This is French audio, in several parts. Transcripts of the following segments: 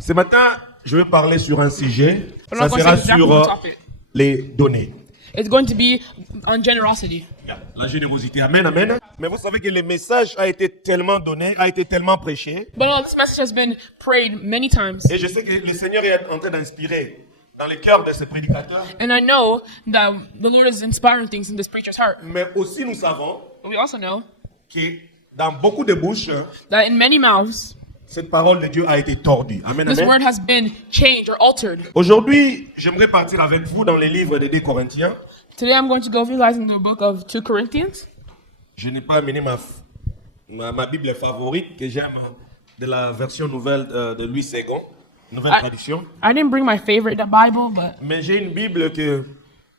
Ce matin, je vais parler sur un sujet. I'm Ça not going to sera say exactly sur the topic. les données. It's going to be on generosity. La générosité. Amen, amen. Mais vous savez que le message a été tellement donné, a été tellement prêché. But this message has been prayed many times. Et je sais que le Seigneur est en train d'inspirer dans le cœur de ses prédicateurs. And I know that the Lord is inspiring things in this preacher's heart. Mais aussi nous savons But we also know que dans beaucoup de bouches, that in many mouths, cette parole de Dieu a été tordue. Amen, this amen. word has been changed or altered. Aujourd'hui, j'aimerais partir avec vous dans les livres des 2 Corinthiens. Today I'm going to go with you guys in the book of 2 Corinthians. Je n'ai pas amené ma Bible favorite que j'aime de la version nouvelle de Louis II, nouvelle traduction. I didn't bring my favorite Bible, Mais j'ai une Bible que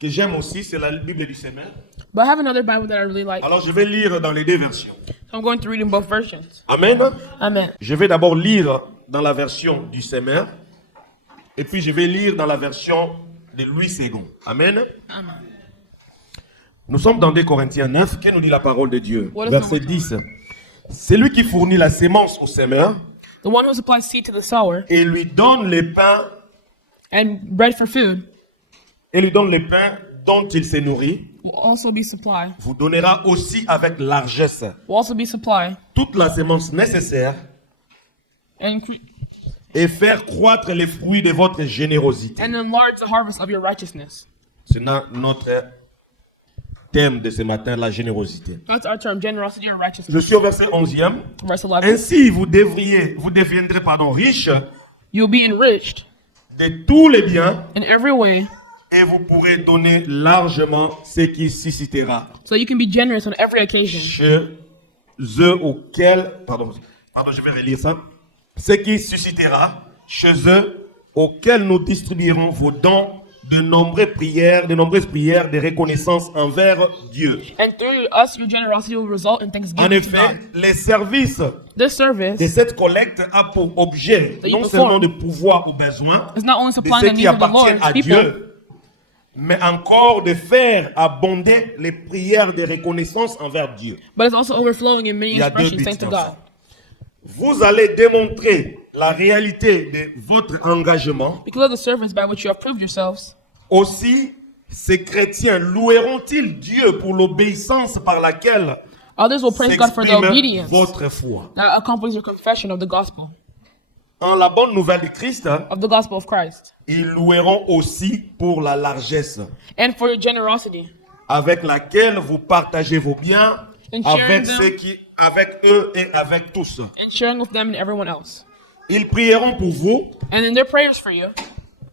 j'aime aussi, c'est la Bible du Semeur. but I have another Bible that I really like. Alors je vais lire dans les deux versions. So I'm going to read in both versions. Amen. Amen. Je vais d'abord lire dans la version du Semeur. Et puis je vais lire dans la version de Louis II. Amen. Amen. Nous sommes dans 2 Corinthiens 9. Que nous dit la parole de Dieu? What is Verset the- 10. C'est lui qui fournit la sémence au semeur The one who supplies seed to the sower et lui donne les pains and bread for food dont il se nourrit, will also be supplied. vous donnera aussi avec largesse Will also be supplied toute la sémence nécessaire and et faire croître les fruits de votre générosité. and enlarge the harvest of your righteousness. C'est notre thème de ce matin, la générosité. That's our term, generosity or righteousness. Je suis au verset 11e. Verse 11. Ainsi, vous deviendrez riches You'll be enriched de tous les biens in every way, et vous pourrez donner largement ce qui suscitera so you can be generous on every occasion. chez eux auxquels, pardon, je vais relire ça. Ce qui suscitera chez eux auxquels nous distribuerons vos dons de nombreuses prières de reconnaissance envers Dieu. And through us, your generosity will result in En thanksgiving to effet, God. les services This service de cette collecte a pour objet That you non perform seulement de pouvoir aux besoins is not only de supplying ceux the qui needs of the appartiennent Lord's à people, Dieu, mais encore de faire abonder les prières de reconnaissance envers Dieu. but it's also overflowing in many Il y a deux expressions buts thanks to dans God. ça. Vous allez démontrer la réalité de votre engagement. Because of the service by which you have proved yourselves, Aussi, ces chrétiens loueront-ils Dieu pour l'obéissance par laquelle others will praise God for the s'exprime obedience votre foi. that accompanies your confession of the gospel En la bonne nouvelle de Christ, of Christ, ils loueront aussi pour la largesse and for your generosity, avec laquelle vous partagez vos biens And sharing avec eux et avec tous. and sharing with them and everyone else. Ils prieront pour vous, And in their prayers for you,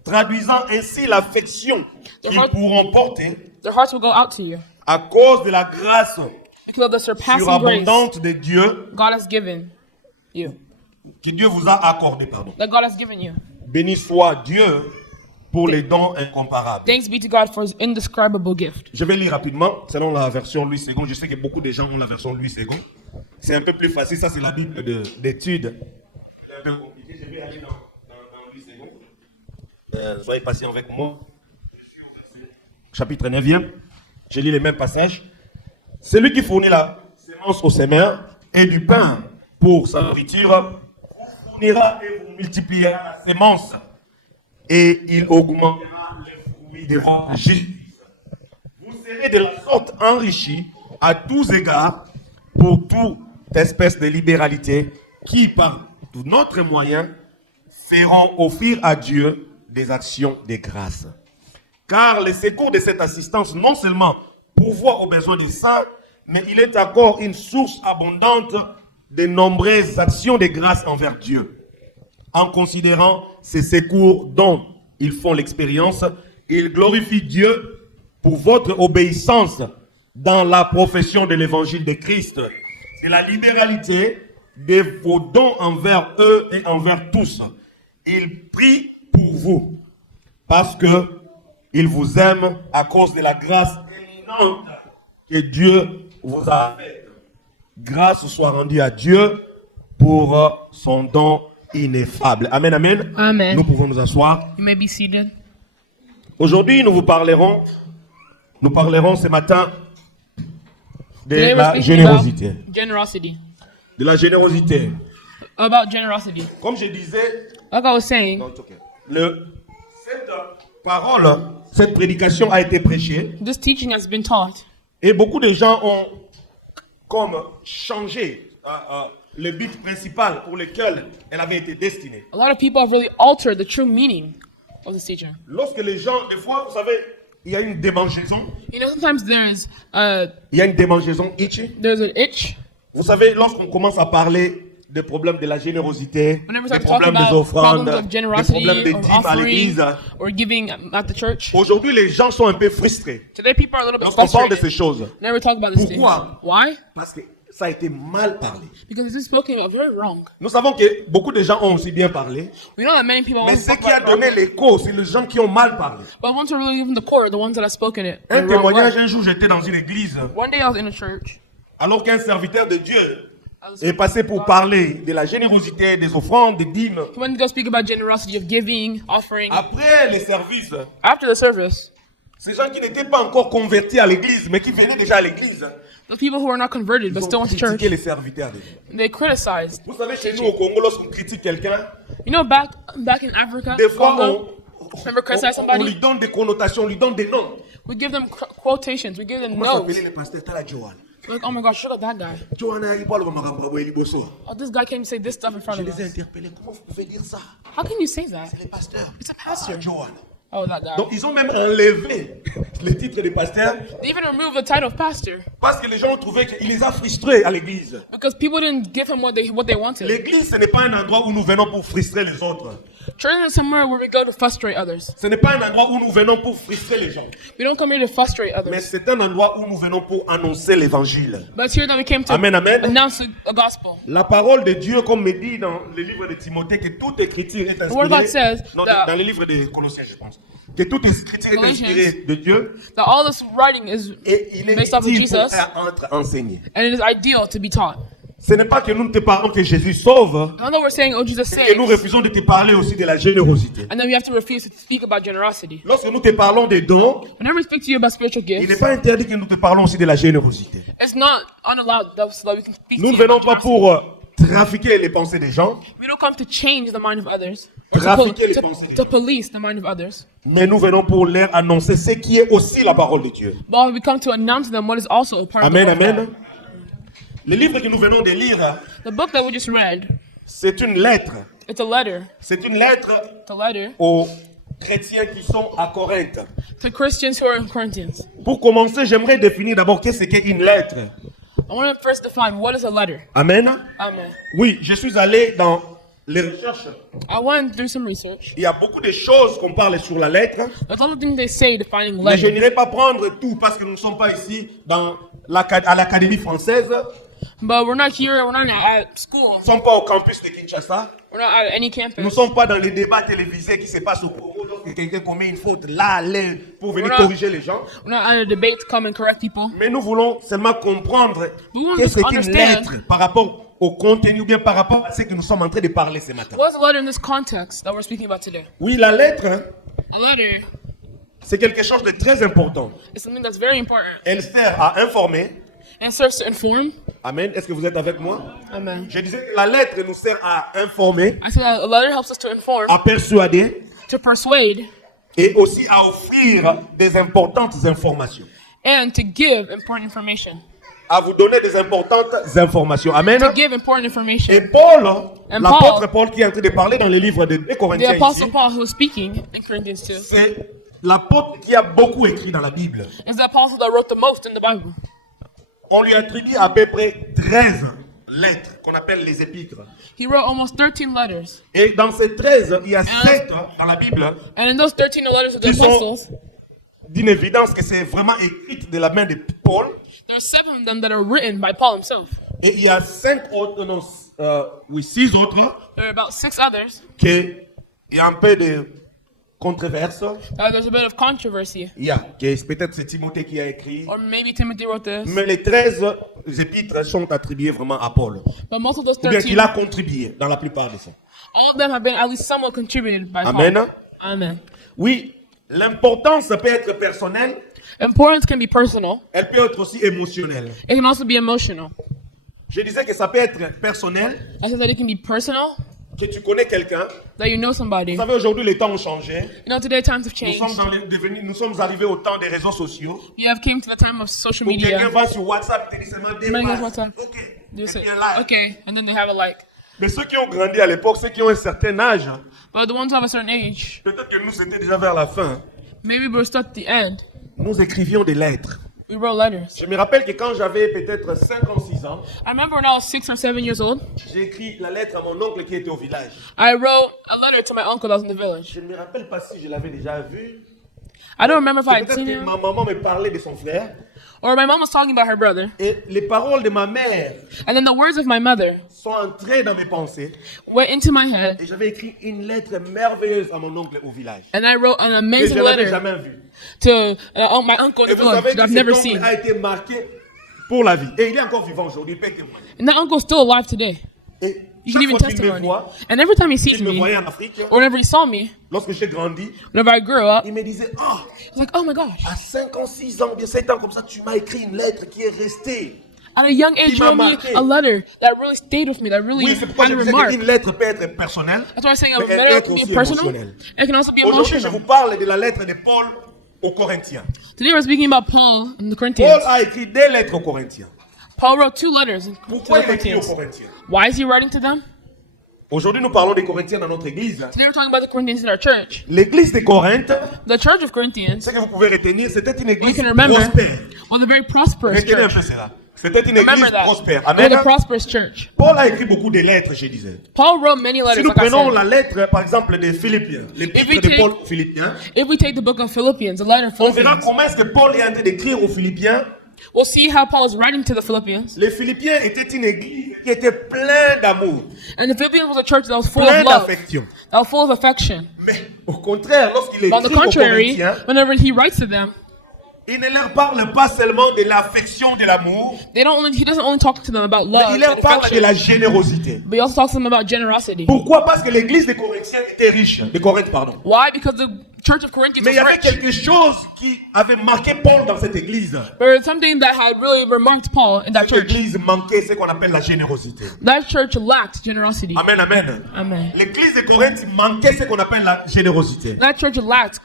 traduisant ainsi l'affection qu'ils heart- pourront porter their hearts will go out to you à cause de la grâce because of the surpassing grace surabondante de Dieu God has given you. que Dieu vous a accordé. Pardon. That God has given you. Béni soit Dieu pour les dons incomparables. Thanks be to God for his indescribable gift. Je vais lire rapidement, selon la version Louis II. Je sais que beaucoup de gens ont la version Louis II. C'est un peu plus facile. Ça, c'est la Bible d'études. C'est un peu compliqué. Je vais aller dans Louis II. Soyez patient avec moi. Je suis au verset chapitre 9e. Je lis les mêmes passages. Celui qui fournit la sémence au semeur et du pain pour sa nourriture vous fournira et vous multipliera la sémence. Et il augmentera les fruits de votre justice. Vous serez de la sorte enrichis à tous égards pour toute espèce de libéralité qui, par notre moyen, feront offrir à Dieu des actions de grâce. Car le secours de cette assistance non seulement pourvoit aux besoins des saints, mais il est encore une source abondante de nombreuses actions de grâce envers Dieu. En considérant ces secours dont ils font l'expérience, ils glorifient Dieu pour votre obéissance dans la profession de l'évangile de Christ et la libéralité de vos dons envers eux et envers tous. Ils prient pour vous parce que ils vous aiment à cause de la grâce éminente que Dieu vous a faite. Grâce soit rendue à Dieu pour son don ineffable. Amen, amen. Amen. Nous pouvons nous asseoir. You may be seated. Aujourd'hui, nous parlerons ce matin de Today we're la speaking générosité. about generosity. De la générosité. About generosity. Comme je disais, Like I was saying, Non, it's okay. Cette parole, cette prédication a été prêchée this teaching has been taught. et beaucoup de gens ont comme changé le but principal pour lequel elle avait été destinée. A lot of people have really altered the true meaning of this teaching. Lorsque les gens, des fois, vous savez, il y a une démangeaison. You know, sometimes there's Il y a une démangeaison, itchy. an itch. Vous savez, lorsqu'on commence à parler des problèmes de la générosité, Whenever we des start to talk problèmes des about offrandes, problems of des generosity problèmes de or dîmes à offering l'église, or giving at the church, aujourd'hui, les gens sont un peu frustrés today people are a little bit lorsqu'on parle de frustrated. ces choses. Never talk about these things. Pourquoi? Why? Parce que ça a été mal parlé. Because it's been spoken about very wrong. Nous savons que beaucoup de gens ont aussi bien parlé, We know that many people mais want to ce talk qui a about it donné wrong, l'écho, c'est les gens qui ont mal parlé. but ones who are really given the core are the ones that have spoken it. Un in the wrong témoignage, way. un jour, j'étais dans une église, One day I was in a church. alors qu'un serviteur de Dieu est passé pour parler de la générosité, des offrandes, des dîmes. He went to go speak about generosity of giving, offering. Après les services, After the service, ces gens qui n'étaient pas encore convertis à l'église, mais qui venaient déjà à l'église, the people who are not converted but ils still ont went to church, critiqué les serviteurs de Dieu. they criticized. Vous savez, chez nous au Congo, lorsqu'on critique quelqu'un, You know, back in Africa, des fois, Congo, remember criticize on lui somebody? donne des connotations, on lui donne des noms. We give them quotations, we give them Comment s'appelait notes. le pasteur Tala Johan? Like, oh my gosh, look at that guy. Johan a parlé au Marababo et Liboso. Oh, this guy came to say this stuff in front Je of les ai us. interpellés. Comment vous pouvez dire ça? How can you say that? C'est le pasteur. It's a pastor. Johan. Oh, that guy. Donc, ils ont même enlevé le titre de pasteur They even removed the title of pastor parce que les gens ont trouvé qu'il les a frustrés à l'église. because people didn't give him what they wanted. L'église, ce n'est pas un endroit où nous venons pour frustrer les autres. Church is somewhere where we go to frustrate others. Ce n'est pas un endroit où nous venons pour frustrer les gens. We don't come here to frustrate Mais others. c'est un endroit où nous venons pour annoncer l'évangile. But it's here that we came to Amen, amen. announce the gospel. La parole de Dieu, comme me dit dans le livre de Timothée, que toute écriture est Word of God inspirée. says Non, that- dans le livre de Colossiens, je pense. Que toute écriture est inspirée de Dieu That all this writing is et il est based off of utile pour Jesus être enseigné. and it is ideal to be taught. Ce n'est pas que nous ne te parlons que Jésus sauve, Not that we're saying, oh, Jesus et que nous saves, refusons de te parler aussi de la générosité. and then we have to refuse to speak about generosity. Lorsque nous te parlons des dons, Whenever we speak to you about spiritual il n'est gifts, pas interdit que nous te parlons aussi de la générosité. it's not unallowed so that we can speak Nous to ne you venons about pas generosity. pour trafiquer les pensées des gens, We don't come to change the mind of others, or Trafiquer les pensées. to police the mind of others, mais nous venons pour leur annoncer ce qui est aussi la parole de Dieu. but we come to announce to them what is also a part Amen, of the word of amen. God. Le livre que nous venons de lire, The book that we just read, c'est une lettre. it's a letter. C'est une lettre It's a letter aux chrétiens qui sont à Corinthe. to Christians who are in Corinthians. Pour commencer, j'aimerais définir d'abord qu'est-ce qu'est une lettre. I want to first define what is a letter. Amen. Amen. Oui, je suis allé dans les recherches. I went through some research. Il y a beaucoup de choses qu'on parle sur la lettre, There's other things they say defining mais je letter. n'irai pas prendre tout parce que nous ne sommes pas ici à l'Académie française. Nous But we're not here, we're not at school, ne sommes pas au campus de Kinshasa. we're not at any Nous ne campus. sommes pas dans les débats télévisés qui se passent au Congo. Lorsque quelqu'un commet une faute, là, pour venir Voilà. corriger les gens. We're not at a debate to come and correct people. Mais nous voulons seulement comprendre We want qu'est-ce to qu'une understand. lettre par rapport au contenu ou bien par rapport à ce que nous sommes en train de parler ce matin. What's a letter in this context that we're speaking about today? Oui, la lettre, A letter c'est quelque chose de très important. is something that's very important. Elle sert à informer. And it serves to inform. Amen. Est-ce que vous êtes avec moi? Amen. Je disais que la lettre nous sert à informer, I said that a letter helps us to inform, à persuader to persuade, et aussi à offrir des importantes informations. and to give important information. À vous donner des importantes informations. Amen. To give important Et information. Paul, And l'apôtre Paul qui est en train de parler dans le livre de The Corinthiens Apostle ici, Paul, who is speaking in Corinthians 2, c'est l'apôtre qui a beaucoup écrit dans la Bible. is the apostle that wrote the most in the Bible. On lui attribue à peu près 13 lettres qu'on appelle les épîtres. He wrote almost 13 letters. Et dans ces 13, il y a 7 dans la Bible And in those 13 letters of the qui sont apostles, d'une évidence que c'est vraiment écrit de la main de Paul. there are 7 of them that are written by Paul himself. Et il y a 5 autres, non, 6 autres There are about 6 others. qu'il y a un peu de controverse. There's a bit of controversy. Il y a, que peut-être c'est Timothée qui a écrit. Or maybe Timothy wrote this. Mais les 13 épîtres sont attribués vraiment à Paul. But most of those Ou bien 13, qu'il a contribué dans la plupart de ça. all of them have been at least somewhat contributed by Amen. Paul. Amen. Oui, l'importance peut être personnelle, Importance can be personal. elle peut être aussi émotionnelle. It can also be emotional. Je disais que ça peut être personnel, I said that it can be personal, que tu connais quelqu'un. that you know somebody. Vous savez, aujourd'hui, les temps ont changé. You know, today times have Nous changed. nous sommes arrivés au temps des réseaux sociaux. You have came to the time of social Où quelqu'un media. va sur WhatsApp, il te dit seulement des Somebody goes pages. WhatsApp. Ok. They Et say, puis un like. okay, and then they have a like. Mais ceux qui ont grandi à l'époque, ceux qui ont un certain âge, But the ones who have a certain age, peut-être que nous, c'était déjà vers la fin. maybe we're stuck at the end. Nous écrivions des lettres. We wrote letters. Je me rappelle que quand j'avais peut-être 5 ans, 6 ans, I remember when I was 6 or 7 years old, j'ai écrit la lettre à mon oncle qui était au village. I wrote a letter to my uncle that was in the village. Je ne me rappelle pas si je l'avais déjà vu. I don't remember if I had Peut-être seen que him, ma maman me parlait de son frère. or my mom was talking about her brother. Et les paroles de ma mère And then the words of my mother sont entrées dans mes pensées. went into my head, Et j'avais écrit une lettre merveilleuse à mon oncle au village. and I wrote an Que je amazing n'avais letter jamais vu. to my uncle in Et the vous savez village that I've que never cet oncle seen. a été marqué pour la vie. Et il est encore vivant aujourd'hui, il peut témoigner. And that uncle's still alive today. Et You can chaque even fois qu'il me testimony. voit, And every time he sees il me me, voyait en Afrique, or whenever he saw me, lorsque j'ai grandi, whenever I grew up, il me disait, ah, I was like, oh my gosh. à 5 ans, 6 ans, bien 7 ans comme ça, tu m'as écrit une lettre qui est restée. At a young age, Qui you m'a wrote me marqué. a letter that really stayed with me, that really Oui, c'est pourquoi had je a disais remark. qu'une lettre peut être personnelle, That's why I'm saying a mais elle peut letter être can be aussi personal. émotionnelle. It can also be Aujourd'hui, je vous emotional. parle de la lettre de Paul aux Corinthiens. Today we're speaking about Paul and the Paul Corinthians. a écrit des lettres aux Corinthiens. Paul wrote 2 letters to Pourquoi the il écrit aux Corinthians. Corinthiens? Why is he writing to them? Aujourd'hui, nous parlons des Corinthiens dans notre église. Today we're talking about the Corinthians in our church. L'église de Corinthe, The church of Corinthians, ce que vous pouvez retenir, c'était une we église can remember, prospère. was a very prosperous Retenez un church. peu cela. C'était une Remember église that. prospère. It was Amen. a prosperous church. Paul a écrit beaucoup de lettres, je disais. Paul wrote many Si letters, nous like I prenons said. la lettre, par exemple, des Philippiens, If we l'épître de take- Paul aux Philippiens, If we take the book of Philippians, the letter of on verra Philippians, comment est-ce que Paul est en train d'écrire aux Philippiens. we'll see how Paul is writing to the Philippians. Les Philippiens étaient une église qui était pleine d'amour, And the Philippians was a church that was full pleine of love, d'affection. that was full of affection. Mais au contraire, lorsqu'il But on the écrit aux contrary, Corinthiens, whenever he writes to them, il ne leur parle pas seulement de l'affection, de l'amour, he doesn't only talk to them about mais love il leur and parle de affection, la générosité. but he also talks to them about generosity. Pourquoi? Parce que l'église des Corinthiens était riche. De Corinthe, pardon. Why? Because the church of Corinthians Mais il y was avait rich. quelque chose qui avait marqué Paul dans cette église. But there was something that had really remarked Paul in that church. L'église manquait ce qu'on appelle la générosité. That church lacked generosity. Amen, amen. Amen. L'église de Corinthe manquait ce qu'on appelle la générosité. That church lacked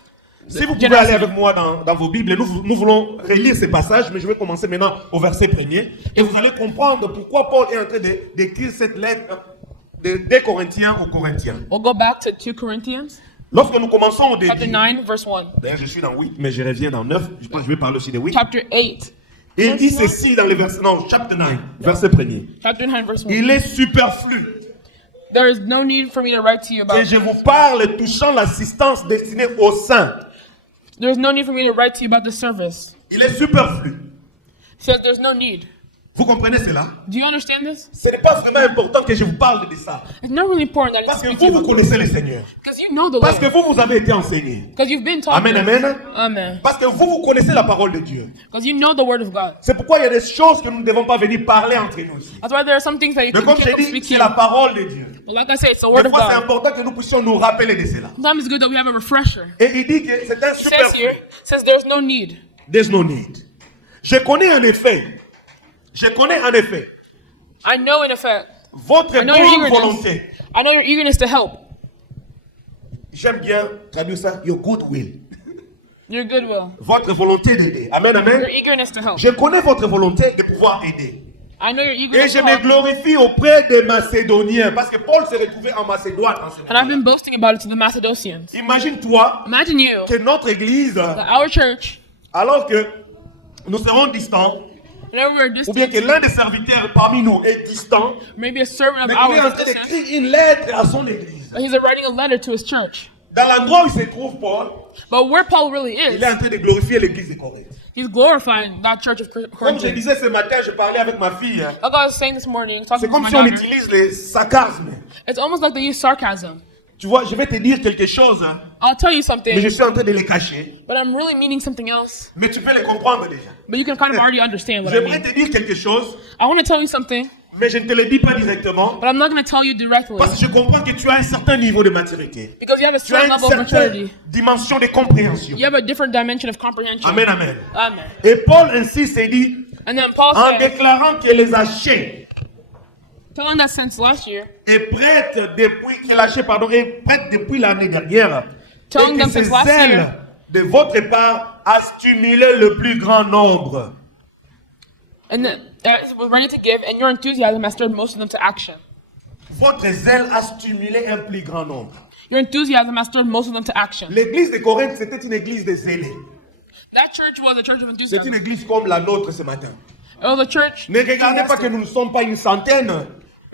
Si vous pouvez aller avec moi dans vos Bibles, nous voulons relire ces passages, mais je vais commencer maintenant au verset 1er. Et vous allez comprendre pourquoi Paul est en train d'écrire cette lettre des Corinthiens aux Corinthiens. We'll go back to 2 Corinthians, Lorsque nous commençons au chapter début, 9, verse 1. d'ailleurs je suis dans 8, mais je reviens dans 9, je pense que je vais parler aussi de 8. Chapter 8. Il dit ceci dans les versets, non, chapitre 9, verset 1er. Chapter 9, verse 1. Il est superflu There is no need for me to write to you que about. je vous parle touchant l'assistance destinée aux saints. There's no need for me to write to you about the service. Il est superflu. He says there's no need. Vous comprenez cela? Do you understand this? Ce n'est pas vraiment important que je vous parle de ça. It's not really important that I Parce que speak to vous, you vous about connaissez le Seigneur. because you know the Parce que Lord. vous avez été enseigné. Because you've been taught. Amen, this. amen. Amen. Parce que vous connaissez la parole de Dieu. Because you know the word of God. C'est pourquoi il y a des choses que nous ne devons pas venir parler entre nous ici. That's why there are some things that you Mais comme can't j'ai dit, speak c'est to. la parole de Dieu. But like I say, it's the word Des of fois, c'est God. important que nous puissions nous rappeler de cela. Sometimes it's good that we have a refresher. Et il dit que c'est un It says superflu. here, it says there's no need. There's no need. Je connais en effet, I know in effect. votre I know your bonne eagerness. volonté. I know your eagerness to help. J'aime bien traduire ça, your good will. Your goodwill. Votre volonté d'aider. Amen, Your amen. eagerness to help. Je connais votre volonté de pouvoir aider. I know your Et eagerness je to me help. glorifie auprès des Macédoniens. Parce que Paul s'est retrouvé en Macédoine. en ce And I've moment-là. been boasting about it to the Macedonians. Imagine-toi Imagine you, que notre église, that our church, alors que nous serons distants, whenever we're ou bien distant, que l'un des serviteurs parmi nous est distant, maybe a servant of mais qu'il est en ours train is distant, d'écrire une lettre à son église. but he's writing a letter to his church. Dans l'endroit où il se trouve, Paul, But where Paul really il is, est en train de glorifier l'église de Corinthe. he's glorifying that church of Comme je Corinth. disais ce matin, je parlais avec ma fille. Like I was saying this morning, C'est talking to comme my si on daughter, utilise les sarcasmes. it's almost like they use sarcasm. Tu vois, je vais te dire quelque chose, I'll tell you mais je something, suis en train de les cacher. but I'm really meaning something else. Mais tu peux les comprendre déjà. But you can kind of already understand what I J'aimerais mean. te dire quelque chose, I want to tell you something, mais je ne te le dis pas directement. but I'm not going to tell you directly Parce que je comprends que tu as un certain niveau de maturité. because you have a Tu as certain une level of certaine maturity. dimension de compréhension. You have a different dimension of comprehension. Amen, amen. Amen. Et Paul insiste et dit, And then Paul en says, déclarant que les achats Telling that since last year. est prête depuis, qui est lâchée, pardon, est prête depuis l'année dernière. Telling Et them que ces since last ailes year. de votre part a stimulé le plus grand nombre. And was ready to give, and your enthusiasm has stirred most of them to action. Votre zèle a stimulé un plus grand nombre. Your enthusiasm has stirred most of them to action. L'église de Corinthe, c'était une église de zélés. That church was a church of C'est une enthusiasm. église comme la nôtre ce matin. It was a church. Ne regardez pas que nous ne sommes pas une centaine,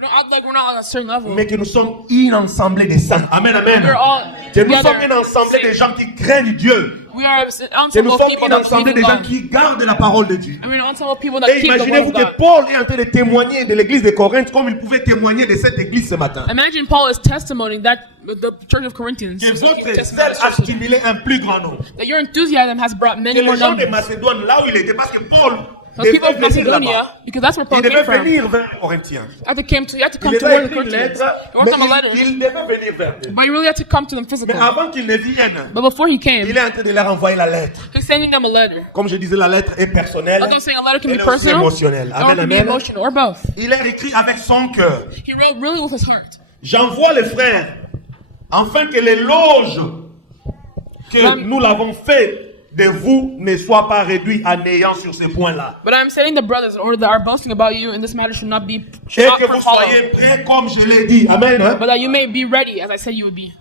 We don't act like we're not on a certain level. mais que nous sommes une assemblée de saints. Amen, amen. We're all Que nous sommes together. une assemblée de gens qui craignent Dieu. We are an Que nous ensemble of sommes people une that assemblée believe de in gens God. qui gardent la parole de Dieu. I mean, an ensemble of people that Et keep the word imaginez-vous of que God. Paul est en train de témoigner de l'église de Corinthe comme il pouvait témoigner de cette église ce matin. Imagine Paul is testimony that the church of Corinthians. Que is votre testimony zèle of a the church. stimulé un plus grand nombre. That your enthusiasm has brought Que many more les gens de numbers. Macédoine, là où il était, parce que Paul The people devait of venir Macedonia, là-bas. because that's where Il Paul devait came from. venir vers les Corinthiens. He had to come Il to devait where the écrire une Corinthians. lettre, He wrote them a mais letter, il devait venir vers eux. but he really had to come to them Mais physically. avant qu'il ne vienne, But before he il came, est en train de leur envoyer la lettre. he's sending them a letter. Comme je disais, la lettre est personnelle. Although saying a letter can Elle be est aussi personal, émotionnelle. or it Amen, can be amen. emotional, or both. Il a écrit avec son cœur. He wrote really with his heart. J'envoie les frères, afin que l'éloge que nous l'avons fait de vous ne soit pas réduit à néant sur ce point-là. But I'm sending the brothers in order that our boasting about you in this matter should not be Et que for vous hollow, soyez prêts comme je l'ai dit. Amen. Hein? but that you may be ready as I said you would be.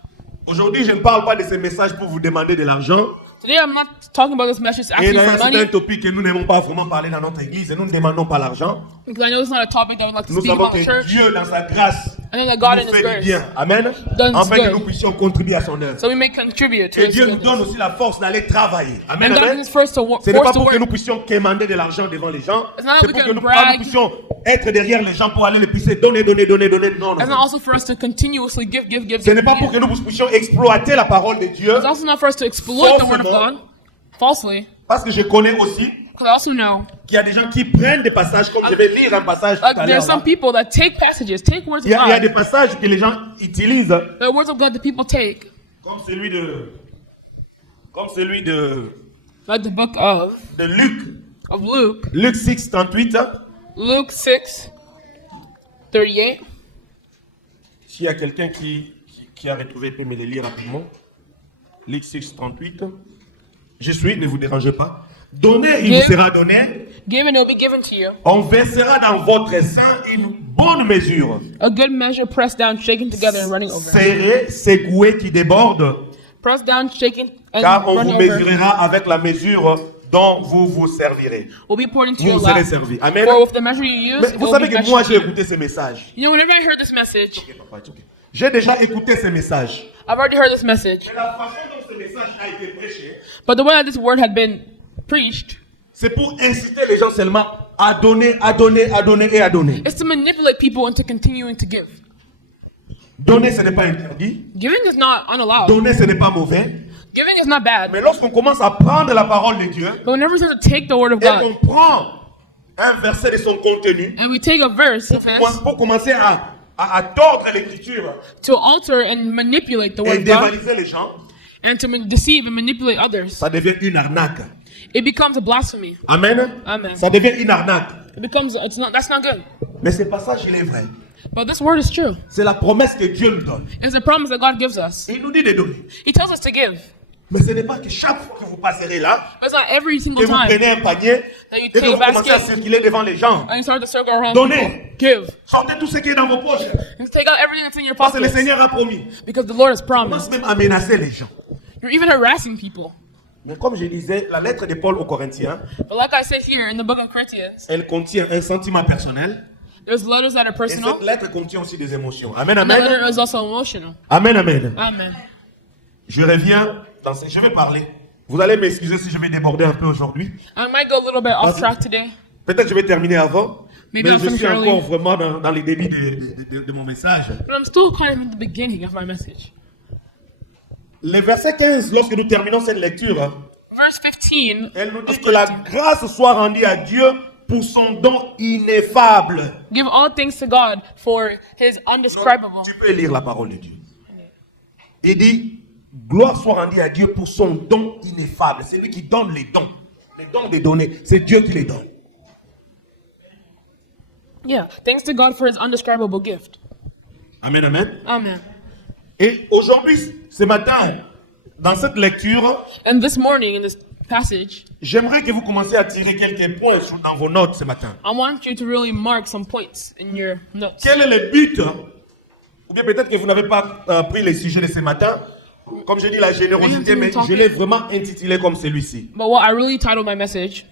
Aujourd'hui, je ne parle pas de ces messages pour vous demander de l'argent. Today I'm not talking about this message Et asking d'ailleurs, for c'est un money, topic que nous n'aimons pas vraiment parler dans notre église et nous ne demandons pas l'argent. because I know it's not a topic that I would like to Nous speak savons about que in church. Dieu, dans sa grâce, I know that God in nous His fait du grace, bien. Amen. does Afin que good. nous puissions contribuer à son œuvre. so we may contribute to Et His Dieu nous goodness. donne aussi la force d'aller travailler. Amen. And God Amen. is first to Ce n'est pas force to pour que work. nous puissions quémander de l'argent devant les gens. It's not C'est we pour can que nous brag. puissions être derrière les gens pour aller les puisser. Donner, donner, donner, donner. Non, non. It's not also for us to continuously give. Ce n'est pas pour que nous puissions exploiter la parole de Dieu. It's also not for us to exploit the word of Falsement. God falsely, Parce que je connais aussi because I also know qu'il y a des gens qui prennent des passages, comme je vais lire un passage tout à there l'heure. are some là. people that take passages, take words of Il y a des God, passages que les gens utilisent, the words of God that people take, comme celui de like the book of Luc. Luke, Luc 6, 38. Luke 6:38. S'il y a quelqu'un qui a retrouvé, peut me le lire rapidement. Luc 6, 38. Je suis, ne vous dérangez pas. Donnez, il vous sera donné. Give and it will be given to you. On versera dans votre sein une bonne mesure. A good measure, pressed down, shaken together, and running over. Serré, secoué, qui déborde. Pressed down, shaken, and Car on running vous over. mesurera avec la mesure dont vous vous servirez. Will be poured into Vous your serez lap. servi. Amen. For with the measure you use, Mais it vous will savez be que measured moi to j'ai you. écouté ces messages. You know, whenever I heard this message, J'ai déjà écouté ces messages. I've already heard this message. Mais la façon dont ce message a été prêché, But the way that this word had been preached c'est pour inciter les gens seulement à donner, à donner, à donner et à donner. is to manipulate people into continuing to give. Donner, ce n'est pas interdit. Giving is not unallowed. Donner, ce n'est pas mauvais. Giving is not bad. Mais lorsqu'on commence à prendre la parole de Dieu But whenever we start to take the word of et God on prend un verset de son contenu and we take a verse of His pour commencer à tordre l'écriture to alter and manipulate the word et of God dévaliser les gens, and to deceive and manipulate others, ça devient une arnaque. it becomes a blasphemy. Amen. Amen. Ça devient une arnaque. That's not good. Mais ce passage, il est vrai. But this word is true. C'est la promesse que Dieu nous donne. It's a promise that God gives us. Il nous dit de donner. He tells us to give. Mais ce n'est pas que chaque fois que vous passerez là, But it's not every que single vous time prenez un panier that you et que take vous a commencez à basket circuler devant les gens. and you start to circle around Donnez. people. Give. Sortez tout ce qui est dans vos poches. And take out everything that's in your Parce que le pockets. Seigneur a promis. Because the Lord has On promised. commence même à menacer les gens. You're even harassing people. Mais comme je disais, la lettre de Paul aux Corinthiens, But like I said here in the book of Corinthians, elle contient un sentiment personnel. there's letters that are Et personal. cette lettre contient aussi des émotions. Amen, And the letter amen. is also emotional. Amen, amen. Amen. Je reviens dans ce... Je vais parler. Vous allez m'excuser si je vais déborder un peu aujourd'hui. I might go a little bit off track today. Peut-être que je vais terminer avant. Maybe Mais I'll je finish suis early. encore vraiment dans les débits de mon message. But I'm still kind of in the beginning of my message. Le verset 15, lorsque nous terminons cette lecture, Verse 15. elle nous dit que la grâce soit rendue à Dieu pour son don ineffable. Give all things to God for His undescribable. Tu peux lire la parole de Dieu. Il dit, gloire soit rendue à Dieu pour son don ineffable. C'est lui qui donne les dons. Les dons de donner, c'est Dieu qui les donne. Yeah. Thanks to God for his undescribable gift. Amen, amen. Amen. Et aujourd'hui, ce matin, dans cette lecture, And this morning in this passage, j'aimerais que vous commenciez à tirer quelques points dans vos notes ce matin. I want you to really mark some points in your notes. Quel est le but? Ou bien peut-être que vous n'avez pas pris les sujets de ce matin. Comme je dis, la générosité, mais je l'ai vraiment intitulé comme celui-ci. But what I really titled my message,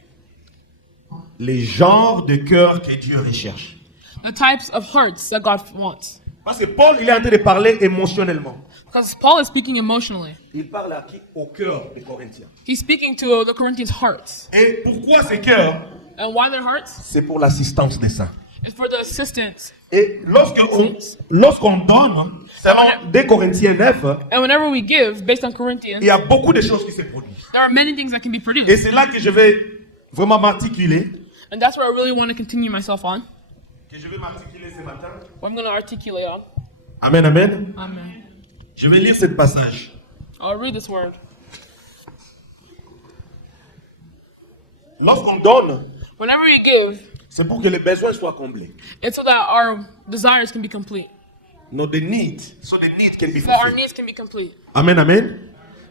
Les genres de cœur que Dieu recherche. the types of hearts that God wants. Parce que Paul, il est en train de parler émotionnellement. Because Paul is speaking emotionally. Il parle à qui? Au cœur des Corinthiens. He's speaking to the Corinthians' hearts. Et pourquoi ces cœurs? And why their hearts? C'est pour l'assistance des saints. It's for the assistance. Et lorsqu'on donne, selon 2 Corinthiens 9, And whenever we give, based on Corinthians, il y a beaucoup de choses qui se produisent. there are many things that can be Et produced. c'est là que je vais vraiment m'articuler. And that's where I really want to continue myself on. Que je vais m'articuler ce matin. What I'm going to articulate on. Amen, amen. Amen. Je vais lire ce passage. I'll read this word. Lorsqu'on donne, Whenever we give, c'est pour que les besoins soient comblés. it's so that our desires can be complete. No, the need. So the need can be So that our fulfilled. needs can be complete. Amen, amen.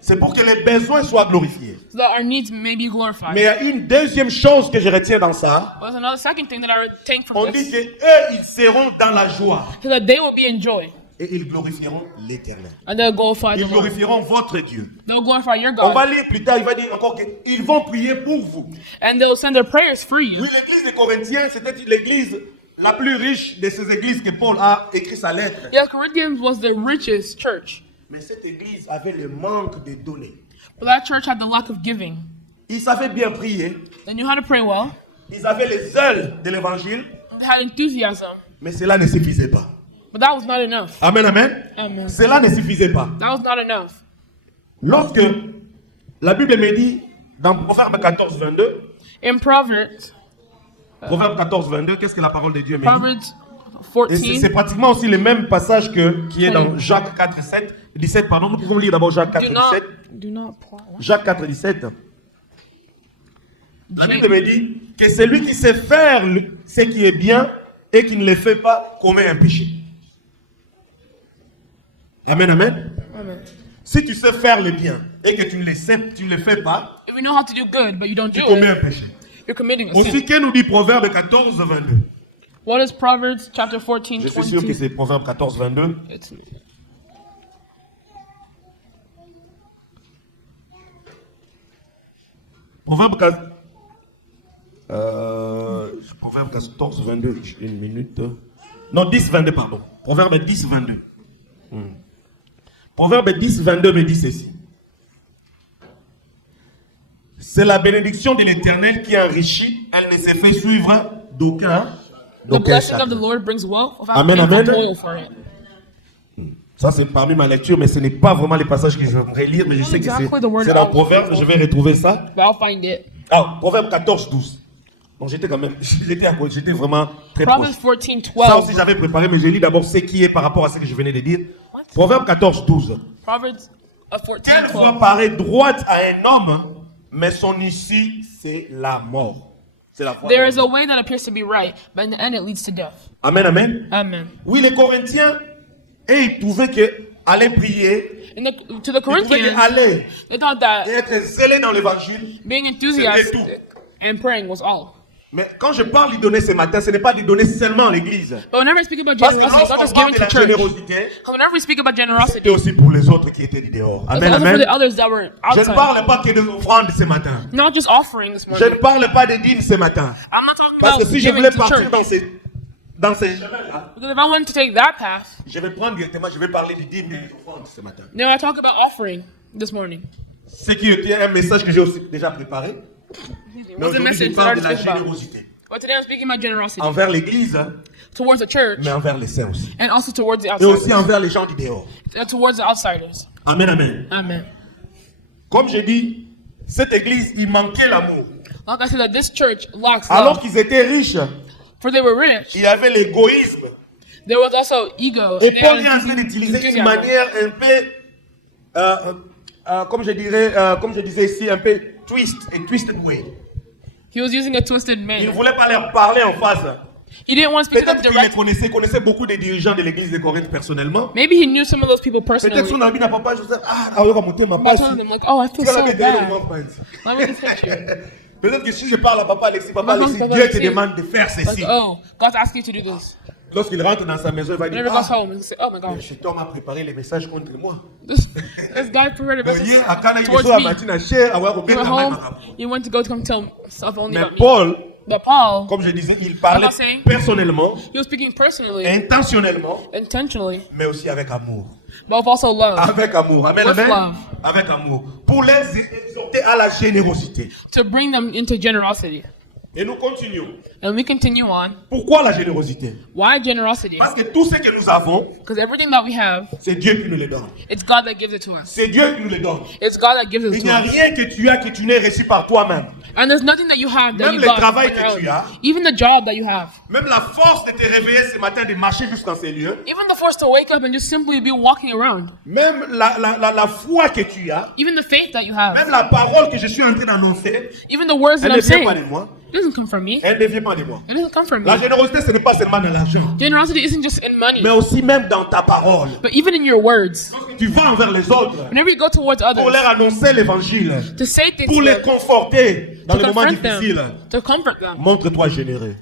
C'est pour que les besoins soient glorifiés. So that our needs may be glorified. Mais il y a une deuxième chose que je retiens dans ça. But there's another second thing that I take On from dit this. que eux, ils seront dans la joie. So that they will be in joy. Et ils glorifieront l'Éternel. And they'll glorify the Ils Lord. glorifieront votre Dieu. They'll glorify your On va God. lire plus tard, il va dire encore qu'ils vont prier pour vous. And they'll send their prayers for you. Oui, l'église des Corinthiens, c'était l'église la plus riche de ces églises que Paul a écrit sa lettre. Yeah, Corinthians was the richest church. Mais cette église avait le manque de donner. But that church had the lack of giving. Ils savaient bien prier. They knew how to pray well. Ils avaient les ailes de l'évangile. They had enthusiasm. Mais cela ne suffisait pas. But that was not enough. Amen, amen. Amen. Cela ne suffisait pas. That was not enough. Lorsque la Bible me dit, dans Proverbe 14, 22, In Proverbs, Proverbe 14, 22, qu'est-ce que la parole de Dieu me dit? Proverbs Et c'est 14, pratiquement aussi le même passage qui est dans Jacques 4, 17. Pardon, nous pouvons lire d'abord Jacques 4, 17. do not pour. Jacques 4, 17. La Bible me dit que celui qui sait faire ce qui est bien et qui ne le fait pas commet un péché. Amen, amen. Amen. Si tu sais faire le bien et que tu ne le fais pas, If you know how to do good, but you don't tu do commets un it, péché. you're committing a Aussi, sin. que nous dit Proverbe 14, 22. What is Proverbs chapter 14, Je suis sûr que 22? c'est Proverbe 14, 22. It's Proverbe 14, 22. Une minute. Non, 10, 22, pardon. Proverbe 10, 22. Proverbe 10, 22 me dit ceci. C'est la bénédiction de l'Éternel qui enrichit. Elle ne se fait suivre d'aucun the blessing of chagrin. the Lord brings wealth without Amen, painful amen. toil for it. Ça, c'est parmi ma lecture, mais ce n'est pas vraiment les passages que j'aimerais lire, mais je sais que Exactly the word c'est dans I was Proverbe, looking je for. vais retrouver ça. But I'll find it. Ah, Proverbe 14, 12. Donc j'étais quand même, j'étais vraiment très proche. Proverbs 14, Ça aussi 12. j'avais préparé, mais je lis d'abord ce qui est par rapport à ce que je venais de dire. Proverbe 14, 12. Proverbs 14, Quelle voie 12. paraît droite à un homme, mais son issue, c'est la mort. C'est la voie. There is a way that appears to be right, but in the end it leads to death. Amen, amen. Amen. Oui, les Corinthiens, et ils trouvaient que aller prier, To the ils trouvaient que Corinthians, aller they thought that et être zélé dans l'évangile. being enthusiastic and praying was all. Mais quand je parle de donner ce matin, ce n'est pas de donner seulement à l'église. But whenever I speak about Parce que generosity, it's not lorsqu'on just parle giving de to la church. générosité, Whenever we speak about c'était generosity, aussi pour les autres qui étaient dehors. it's Amen, also for amen. the others that were Je ne outside. parle pas que de offrandes ce matin. Not just offering this Je morning. ne parle pas de dîmes ce matin. I'm not talking Parce que about si je giving voulais to partir church. dans ces chemins-là, Because if I wanted to take that path, je vais prendre directement, je vais parler du dîmes et des offrandes ce matin. now I talk about offering this morning. Ce qui était un message que j'ai aussi déjà préparé. Mais What's the aujourd'hui, je message that parle I de la speak about? générosité. But today I'm speaking about generosity Envers l'église, towards the church mais envers les saints aussi. and also towards the Et aussi outsiders. envers les gens du dehors. And towards the outsiders. Amen, amen. Amen. Comme je dis, cette église, il manquait l'amour. Like I said, that this church lacks Alors love. qu'ils étaient riches, For they were rich. il y avait l'égoïsme. There was also ego. Et and Paul est en enthusiasm. train d'utiliser une manière un peu, comme je disais ici, un peu twisted way. He was using a twisted Il ne manner. voulait pas leur parler en face. He didn't want to speak to them Peut-être qu'il les directly. connaissait beaucoup des dirigeants de l'église de Corinthe personnellement. Maybe he knew some of those people Peut-être personally. son ami n'a pas Joseph. On va monter ma By page. telling them like, oh, I feel Tu vas la so mettre derrière bad. le moment. Let me just hit you. Peut-être que si je parle à papa Alexis, Papa Dieu te Alexis, demande de faire Like, ceci. oh, God's asking you to do this. Lorsqu'il rentre dans sa maison, il va dire, Whenever goes home and say, oh my gosh, cet homme a préparé les messages contre moi. this guy prepared a message Hier, à Cana, il towards est à me. matin, cher, avoir You ouvert were la main. home, you went to go come tell stuff only Mais about me. Paul, But Paul, comme je disais, il parlait I'm not saying- personnellement, he was speaking personally, intentionnellement, intentionally, mais aussi avec amour. but with also love, Avec amour. Amen, With amen. love. Avec amour. Pour les exhorter à la générosité. to bring them into generosity. Et nous continuons. And we continue on. Pourquoi la générosité? Why generosity? Parce que tout ce que nous avons, Because everything that we have, c'est Dieu qui nous le donne. it's God that gives it to us. C'est Dieu qui nous le donne. It's God that gives it Il to n'y a us. rien que tu as que tu n'aies reçu par toi-même. And there's nothing that you have that Même you le got travail on que your tu own. as. Even the job that you have. Même la force de te réveiller ce matin, de marcher jusqu'en ces lieux. Even the force to wake up and just simply be walking around. Même la foi que tu as. Even the faith that you have. Même la parole que je suis en train d'annoncer. Even the words that Elle I'm ne vient pas saying. de moi. It doesn't come from me. Elle ne vient pas de moi. It doesn't come from La me. générosité, ce n'est pas seulement dans l'argent. Generosity isn't just in Mais money, aussi même dans ta parole. but even in your words. Tu vas envers les autres. Whenever you go towards Pour others, leur annoncer l'évangile. to say things Pour to les them, conforter dans to les moments confront difficiles. them, to comfort them. Montre-toi généreux.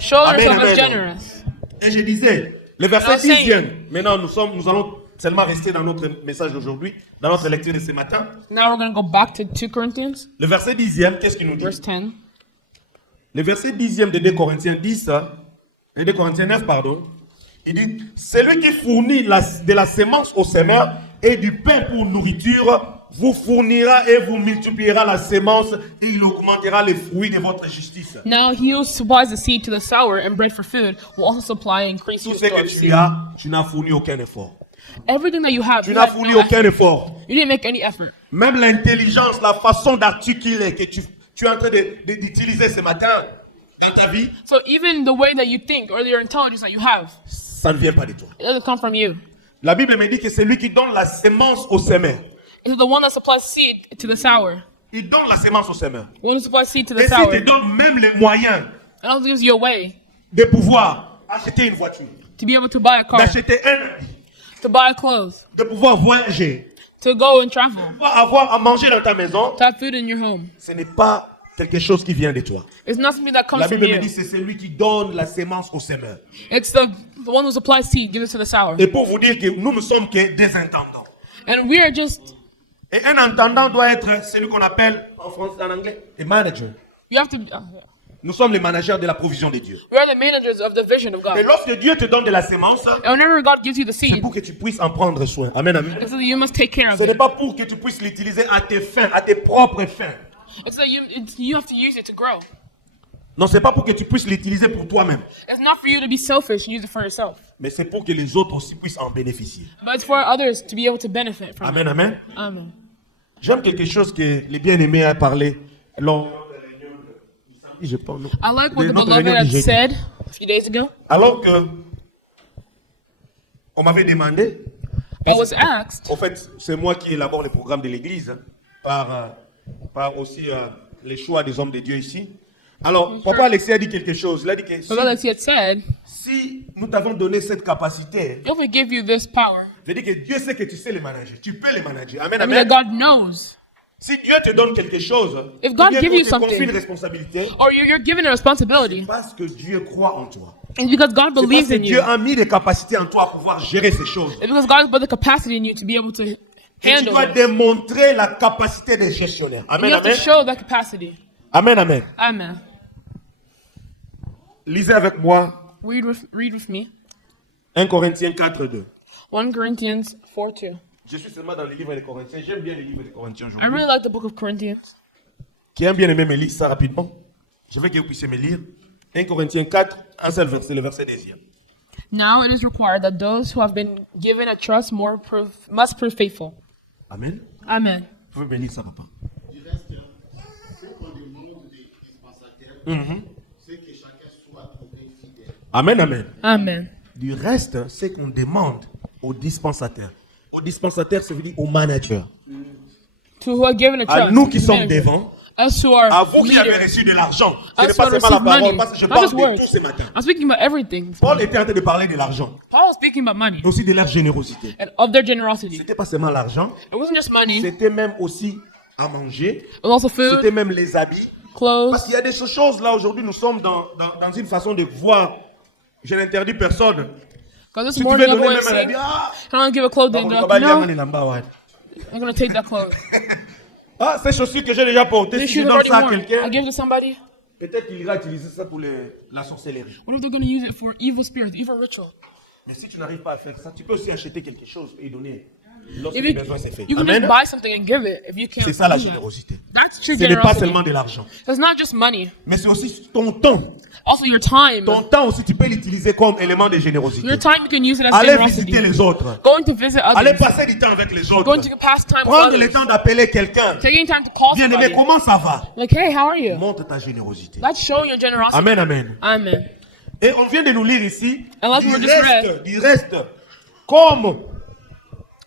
Show Amen, yourself as amen. generous. Et je disais, le verset I'm saying- 10e. Maintenant, nous allons seulement rester dans notre message d'aujourd'hui, dans notre lecture de ce matin. Now we're going to go back to 2 Corinthians, Le verset 10e, qu'est-ce qu'il nous dit? verse 10. Le verset 10e de 2 Corinthiens 10, de 2 Corinthiens 9, pardon, il dit, celui qui fournit de la semence au semeur et du pain pour nourriture, vous fournira et vous multipliera la semence et il augmentera les fruits de votre justice. Now he who supplies the seed to the sower and bread for food will also supply and increase Tout your ce store que of tu seed. as, tu n'as fourni aucun effort. Everything that you have, Tu you, n'as had fourni no aucun effort. effort. You didn't make any effort. Même l'intelligence, la façon d'articuler que tu es en train d'utiliser ce matin dans ta vie, So even the way that you think or your intelligence that you have, ça ne vient pas de toi. it doesn't come from you. La Bible me dit que c'est lui qui donne la semence au semeur. It's the one that supplies seed to the sower. Il donne la semence au semeur. The one who supplies seed to the Et s'il sower. te donne même les moyens It also gives you a way de pouvoir acheter une voiture, to be able to buy a car, d'acheter un, to buy clothes, de pouvoir voyager, to go and travel, de pouvoir avoir à manger dans ta maison, to have food in your home. ce n'est pas quelque chose qui vient de toi. It's not something that comes La from Bible me you. dit que c'est celui qui donne la semence au semeur. It's the one who supplies seed, gives it to the sower. Et pour vous dire que nous ne sommes que des intendants. And we are just, Et un intendant doit être celui qu'on appelle en français, en anglais, a manager. you have to, Nous sommes les managers de la provision de Dieu. we are the managers of the vision of God. Et lorsque Dieu te donne de la semence, And whenever God gives you the c'est seed, pour que tu puisses en prendre soin. Amen, amen. it's so that you must take care of Ce n'est it. pas pour que tu puisses l'utiliser à tes fins, à tes propres fins. It's so that you have to use it to grow. Non, c'est pas pour que tu puisses l'utiliser pour toi-même, It's not for you to be selfish and use it for yourself, mais c'est pour que les autres aussi puissent en bénéficier. but it's for others to be able to benefit from Amen, it. amen. Amen. J'aime quelque chose que les bien-aimés ont parlé lors de la réunion du samedi, je pense. I like what de the notre beloved réunion had du jeudi. said a few days ago. Alors que on m'avait demandé, I was asked, en fait, c'est moi qui élabore les programmes de l'Église, par aussi les choix des hommes de Dieu ici. Alors, Papa Alexis a dit quelque chose. Il a dit que Brother Alexi had said, si nous t'avons donné cette capacité, if we give you this power, je dis que Dieu sait que tu sais les manager. Tu peux les manager. Amen, I mean amen. that God knows. Si Dieu te donne quelque chose, If God ou bien give qu'on you te something, confie une responsabilité, or you're given a responsibility, parce que Dieu croit en toi. it's because God C'est parce believes que in Dieu you. a mis des capacités en toi à pouvoir gérer ces choses. It's because God has put the capacity in you to be able to Et tu handle dois it. démontrer la capacité des gestionnaires. Amen, You have to amen. show that capacity. Amen, amen. Amen. Lisez avec moi Read with me. 1 Corinthiens 4, 2. 1 Corinthians 4:2. Je suis seulement dans le livre des Corinthiens. J'aime bien les livres des Corinthiens I aujourd'hui. really like the book of Corinthians. Qui aime bien aimer me lire ça rapidement? Je veux que vous puissiez me lire. 1 Corinthiens 4, un seul verset, le verset 2e. Now it is required that those who have been given a trust must prove faithful. Amen. Amen. Vous pouvez me lire ça, papa. Du reste, ce qu'on demande des dispensataires, c'est que chacun soit trouvé fidèle. Amen, amen. Amen. Du reste, c'est qu'on demande aux dispensataires. Aux dispensataires, ça veut dire aux managers. To who are given a À trust. nous qui to sommes managers. devant, Us who are À vous qui avez leaders. reçu de l'argent. Ce Us n'est who pas have seulement la received parole, money. parce que je Not parle just de words. tout ce matin. I'm speaking about everything. Paul était en train de parler de l'argent, Paul was speaking about money mais aussi de leur générosité. and of their generosity. C'était pas seulement l'argent, It wasn't just money. It c'était même aussi à manger, was also food, c'était même les habits. clothes. Parce qu'il y a des choses là, aujourd'hui, nous sommes dans une façon de voir. Je n'interdis personne. Because this Si tu veux morning, donner everyone même is un habit, saying, ah, I don't give a clothing. They're like, no, I'm going to take that clothes. ah, ces chaussures que j'ai déjà portées, This si je shoes donne already ça à worn. quelqu'un, I give it to somebody. peut-être qu'il ira utiliser ça pour la sorcellerie. What if they're going to use it for evil spirits, evil ritual? Mais si tu n'arrives pas à faire ça, tu peux aussi acheter quelque chose et donner lorsque If le you, besoin s'est fait. you can Amen. just buy something and give it if you can't. C'est ça la do that. générosité. That's true Ce n'est pas generosity. seulement de l'argent, It's not just money. mais c'est aussi ton temps. Also, your time. Ton temps aussi, tu peux l'utiliser comme élément de générosité. Your time, you can use it as Allez generosity. visiter les autres. Going to visit Allez others. passer du temps avec les autres. Going to pass time with Prendre le others. temps d'appeler quelqu'un. Taking time to call Bien aimé, somebody. comment ça va? Like, hey, how are you? Montre ta générosité. That's showing your generosity. Amen, amen. Amen. Et on vient de nous lire ici, And like we were just du reste, comme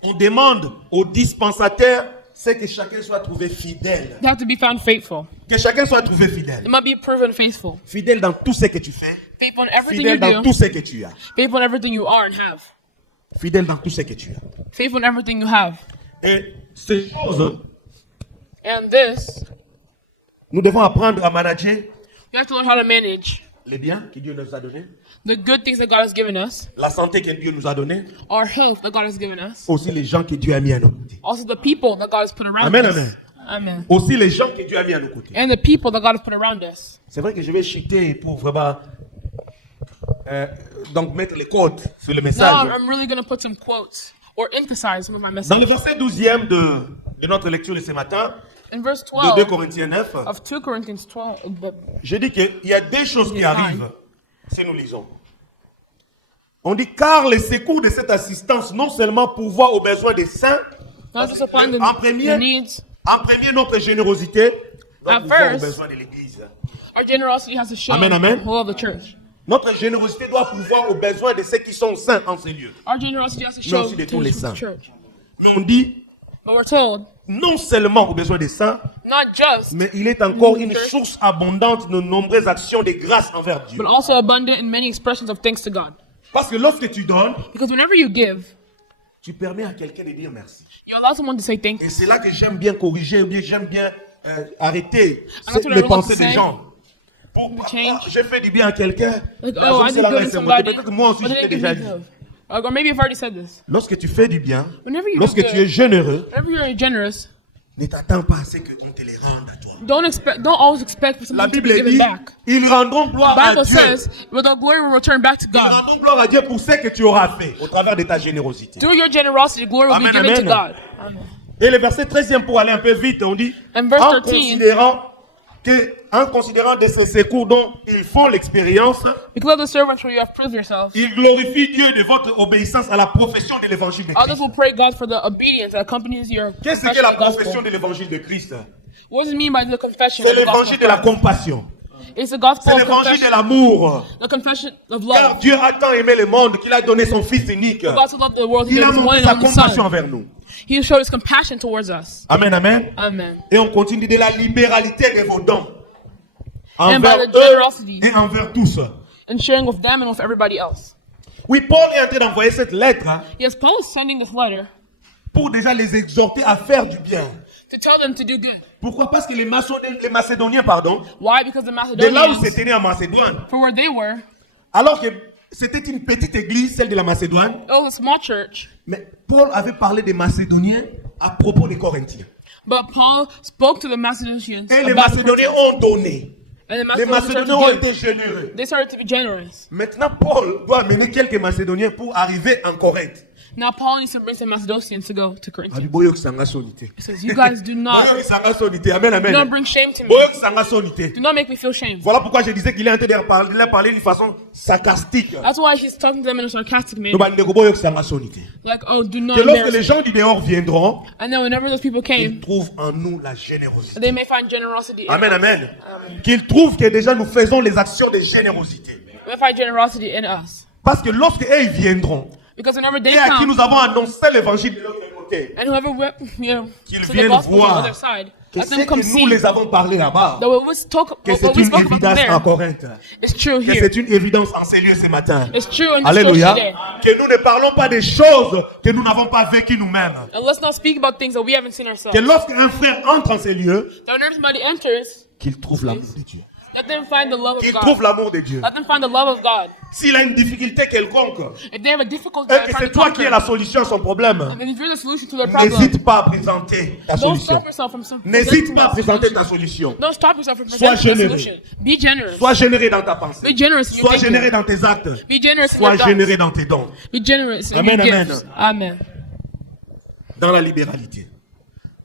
on demande aux dispensataires, c'est que chacun soit trouvé fidèle. You have to be found faithful. Que chacun soit trouvé fidèle. It must be proven faithful. Fidèle dans tout ce que tu fais. Faithful in everything Fidèle dans you tout do. ce que tu as. Faithful in everything you are and have. Fidèle dans tout ce que tu as. Faithful in everything you have. Et ces choses, And this, nous devons apprendre à manager you have to learn how to manage les biens que Dieu nous a donnés, the good things that God has given us, la santé que Dieu nous a donnée, our health that God has given us, aussi les gens que Dieu a mis à nos côtés. also the people that God has put around Amen, us. amen. Amen. Aussi les gens que Dieu a mis à nos côtés. And the people that God has put around us. C'est vrai que je vais chuter pour vraiment donc mettre les codes sur le Now message. I'm really going to put some quotes or emphasize some of my Dans le message. verset 12e de notre lecture de ce matin, In verse de 2 12 Corinthiens 9, of 2 Corinthians 12, je dis qu'il y a deux choses qui arrivent si nous lisons. On dit car les secours de cette assistance non seulement pourvoient aux besoins des saints, not just upon en the premier, needs. notre générosité doit At pourvoir aux first, besoins de l'Église. Our generosity has to show Amen, amen. the whole of the church. Notre générosité doit pourvoir aux besoins de ceux qui sont saints en ces lieux. Our generosity has to Mais show aussi de to tous les the saints. church. Mais on dit But we're told, non seulement aux besoins des saints, not just, mais il est encore une source abondante de nombreuses actions de grâce envers Dieu. but also abundant in many expressions of thanks to God. Parce que lorsque tu donnes, Because whenever you give, tu permets à quelqu'un de dire merci. you allow someone to say thank Et you. c'est là que j'aime bien corriger, ou bien j'aime bien arrêter And that's what I les want pensées to des say. gens. To change. J'ai fait du bien à quelqu'un. Like, la oh, I chose, did là, good to c'est monté. somebody. Peut-être que moi aussi, but je they t'ai didn't déjà give dit. me give. Or maybe I've already said this. Lorsque tu fais du bien, Whenever you lorsque do tu es good, généreux, whenever you're generous, ne t'attends pas à ce qu'on te les rende à toi. don't always expect for La something to be Bible given dit, back. ils rendront gloire à Bible Dieu. says, but the glory will return back to Ils God. rendront gloire à Dieu pour ce que tu auras fait au travers de ta générosité. Through your generosity, glory will Amen, be given to amen. God. Amen. Et le verset 13e, pour aller un peu vite, on dit, And verse en 13, considérant de ces secours dont ils font l'expérience, because of the servants where you have proved yourself, ils glorifient Dieu de votre obéissance à la profession de l'évangile de others Christ. will praise God for the obedience that accompanies your Qu'est-ce que confession la of the profession gospel. de l'évangile de Christ? What does it mean by the confession C'est of the gospel? l'évangile de la compassion. It's the gospel C'est of l'évangile de confession, l'amour. the confession of Car love. Dieu a tant aimé le monde qu'il a donné son Fils unique. God so loved the world, He Il gave a His one montré and sa only compassion Son. envers nous. He showed His compassion towards us. Amen, amen. Amen. Et on continue de la libéralité de vos dons. And by Envers the eux generosity et envers tous. and sharing with them and with everybody else. Oui, Paul est en train d'envoyer cette lettre Yes, Paul is sending this letter pour déjà les exhorter à faire du bien. to tell them to do good. Pourquoi? Parce que les Macédoniens, pardon, Why? Because the de là où Macedonians, c'était né en Macédoine, for where they were, alors que c'était une petite église, celle de la Macédoine, it was a small church. mais Paul avait parlé des Macédoniens à propos des Corinthiens. But Paul spoke to the Macedonians Et les about the Macédoniens Corinthians. ont donné. And the Les Macedonians Macédoniens ont started to été give. généreux. They started to be generous. Maintenant, Paul doit amener quelques Macédoniens pour arriver en Corinthe. Now Paul needs to bring some Macedonians to go to Corinth. Boyoki sanga sonité. He says, you guys do not, Boyoki sanga sonité. Amen, do amen. not bring shame to me. Boyoki sanga sonité. Do not make me feel shame. Voilà pourquoi je disais qu'il est en train de leur parler d'une façon sarcastique. That's why he's talking to them in a sarcastic Nous manner. allons boyoki sanga sonité. Like, oh, do not Que lorsque embarrass les me. gens du dehors viendront, And then whenever those people ils came, trouvent en nous la générosité. they may find generosity in Amen, us. amen. Qu'ils trouvent que déjà nous faisons les actions de générosité. They may find generosity in us. Parce que lorsque eux ils viendront, Because whenever they et à qui come, nous avons annoncé l'évangile de l'autre côté, côté, And whoever went, Qu'ils to the viennent gospel on voir the other side, que let ce them come que nous see les avons parlé là-bas, that what was talk, que what c'est we une spoke about évidence there en Corinthe, is true que here. c'est une évidence en ces lieux ce matin. It's true in this Alléluia. church today. Que nous ne parlons pas des choses que nous n'avons pas vécues nous-mêmes. And let's not speak about things that we haven't seen ourselves. Que lorsqu'un frère entre en ces lieux, That whenever somebody enters, qu'il trouve l'amour de Dieu. let them find the love of Qu'il God. trouve l'amour de Dieu. Let them find the love of God. S'il a une difficulté quelconque, If they have a difficulty et que trying c'est to toi qui es conquer, la solution à son problème, and if you're the solution to their problem, n'hésite pas à présenter ta don't solution. stop yourself from some. N'hésite pas à presenting présenter a ta solution. Don't stop yourself from Sois presenting a généreux. solution. Be generous. Sois généreux dans ta pensée. Be generous in your Sois thinking. généreux dans tes actes. Be generous in Sois your généreux thoughts. dans tes dons. Be generous in Amen, your amen. gifts. Amen. Dans la libéralité.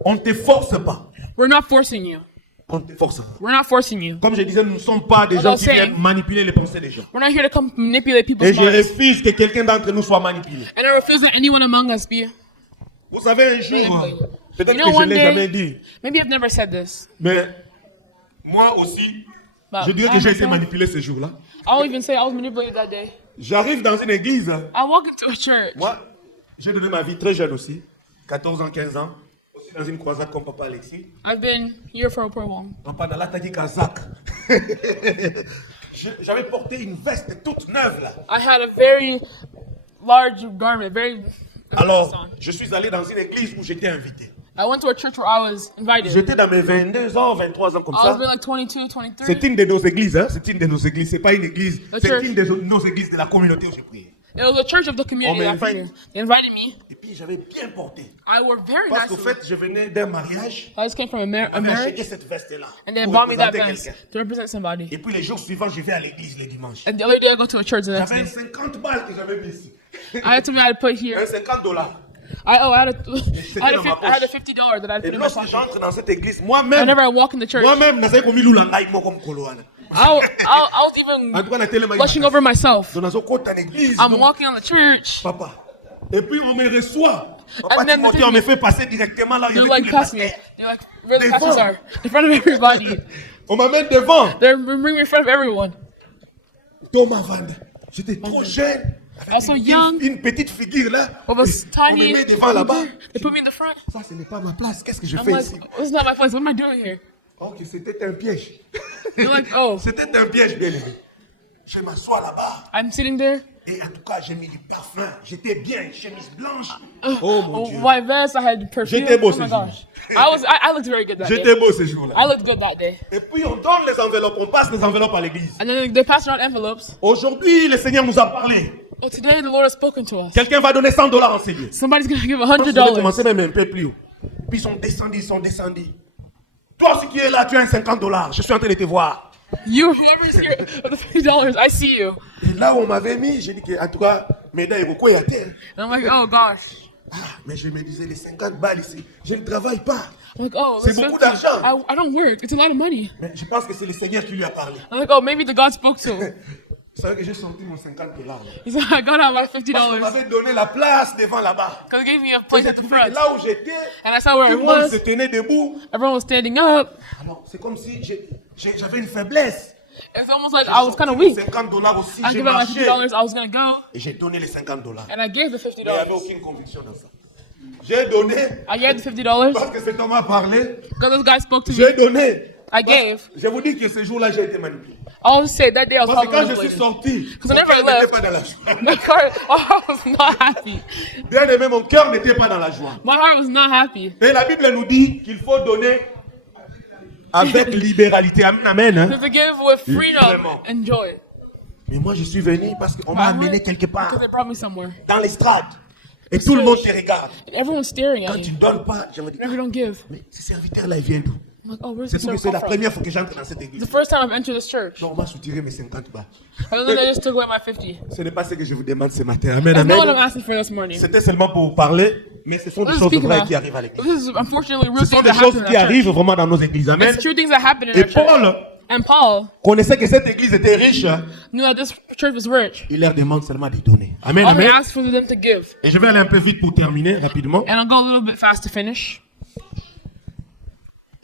On ne te force pas. We're not forcing you. On ne te force pas. We're not forcing you. Comme je disais, nous ne sommes pas des As I gens was qui saying, viennent manipuler les pensées des gens. We're not here to come manipulate people's Et je minds. refuse que quelqu'un d'entre nous soit manipulé. And I refuse that anyone among us be. Vous savez, un jour, peut-être You know, que je one ne l'ai jamais day, dit, maybe I've never said this, mais moi aussi, but je dirais I que j'ai été myself, manipulé ce jour-là. I'll even say I was manipulated that day. J'arrive dans une église. I walk into a church. Moi, j'ai donné ma vie très jeune aussi, 14 ans, 15 ans, aussi dans une croisade comme Papa Alexis. I've been here for a long. Papa dans l'attaque Kazakh. J'avais porté une veste toute neuve là. I had a very large garment, very. Alors, je suis allé dans une église où j'étais invité. I went to a church where I was invited. J'étais dans mes 22 ans, 23 ans comme I was ça. really like 22, 23. C'est une de nos églises, hein? C'est une de nos églises. C'est pas une église. The C'est church. une de nos églises de la communauté où j'ai prié. It was a church of the community. On m'a that I invité. prayed. They invited me. Et puis j'avais bien porté. I wore very Parce nice. qu'au fait, je venais d'un mariage. I just came from a J'avais marriage, acheté cette veste-là. and they pour bought me that représenter vest quelqu'un. to represent somebody. Et puis les jours suivants, je vais à l'église le dimanche. And the other day, I go to a church the next J'avais day. 50 balles que j'avais mis ici. I had to put here. Un 50 $. I had dans ma I had a poche. $50 that I put Et in my lorsque pocket. j'entre dans cette église, moi-même, Whenever I walk in the church, moi-même, je comme l'angai comme Koloana. I was En tout cas, la télé even m'a blushing over myself. Dans la côte en église. I'm donc, walking on the church, Papa. Et puis on me reçoit. Papa, And then tu the on me thing- fait passer directement là. Il y they're avait like tous les passing me. pasteurs. They're like, where the They pastors vote. are in front of everybody. On m'amène devant. They're bringing me in front of everyone. Thomas Van. J'étais trop jeune. I was so young, Une petite figure là. with a On me tiny. met devant là-bas. They put me in the front. Ça, ce n'est pas ma place. Qu'est-ce que je I'm fais like, ici? this is not my place. What am I doing here? Ok, c'était un piège. They're like, oh, C'était un piège, bien aimé. Je m'assois là-bas. I'm sitting there. Et en tout cas, j'ai mis du parfum. J'étais bien, chemise blanche. Oh mon Oh, Dieu. my vest, I had perfume. J'étais beau Oh my ce jour. gosh. I looked very good that day. J'étais beau ce jour-là. I looked good that day. Et puis on donne les enveloppes, on passe les enveloppes à l'église. And then they passed around envelopes. Aujourd'hui, le Seigneur nous a parlé. Well, today the Lord has spoken to us. Quelqu'un va donner 100 $ en ces lieux. Somebody's gonna give Je vais $100. commencer même un peu plus haut. Puis ils sont descendus. Toi, ce qui est là, tu as un 50 $. Je suis en train de te voir. You, whoever's here with the $50, I see you. Et là où on m'avait mis, j'ai dit que, en tout cas, Méda est beaucoup à terre. And I'm like, oh gosh. Ah, mais je me disais, les 50 balles ici, je ne travaille pas. I'm like, oh, C'est this beaucoup 50, d'argent. I don't work. It's a lot of money. Mais je pense que c'est le Seigneur qui lui a parlé. I'm like, oh, maybe the God spoke to him. Vous savez que j'ai senti mon 50 $. Là. He said, I got out my Parce qu'on $50 m'avait donné la place devant là-bas. because he gave me a Et place j'ai at the trouvé que front. là où j'étais, And I saw where tout it le monde was. se tenait debout. Everyone was standing up. Alors, c'est comme si j'avais une faiblesse. It's almost like I was kind of weak. 50 $ aussi, I j'ai gave out my marché. $50. I was gonna go, Et j'ai donné les 50 $. and I gave the $50. Il n'y avait aucune conviction dans ça. J'ai donné, I gave the $50 parce que cet homme a parlé, because this guy spoke to me. j'ai donné. I gave. Je vous dis que ce jour-là, j'ai été manipulé. I'll say that day I was Parce que quand probably je suis manipulated. sorti, Because mon whenever I cœur n'était left, pas dans la joie. my car, I was not happy. Bien aimé, mon cœur n'était pas dans la joie. My heart was not happy. Et la Bible nous dit qu'il faut donner avec libéralité. Amen, amen. hein. To give with freedom Vraiment. and joy. Mais moi, je suis venu parce qu'on m'a amené quelque part, Because they brought me somewhere. dans l'estrade. Et tout le monde te regarde. And everyone's staring at Quand tu me. ne donnes pas, je me dis, Whenever you don't give. mais ces serviteurs-là, ils viennent d'où? I'm like, oh, where's C'est this tout que serve c'est la come from? première fois que j'entre dans cette The église. first time I've entered this church. Donc, on m'a soutiré mes 50 balles. And then they just took away my 50. Ce n'est pas ce que je vous demande ce matin. Amen, That's not what I'm amen. asking for this morning. C'était seulement pour vous parler, mais ce sont des Let's choses speak vraies about. qui arrivent à l'église. This is unfortunately real Ce sont things des that happen choses in qui our church. arrivent vraiment dans nos églises. Amen. It's true things that happen in Et our church. Paul And Paul connaissait que cette église était riche. knew that this church was rich. Il leur demande seulement de donner. Amen, All he amen. asked for them to give. Et je vais aller un peu vite pour terminer rapidement. And I'll go a little bit fast to finish.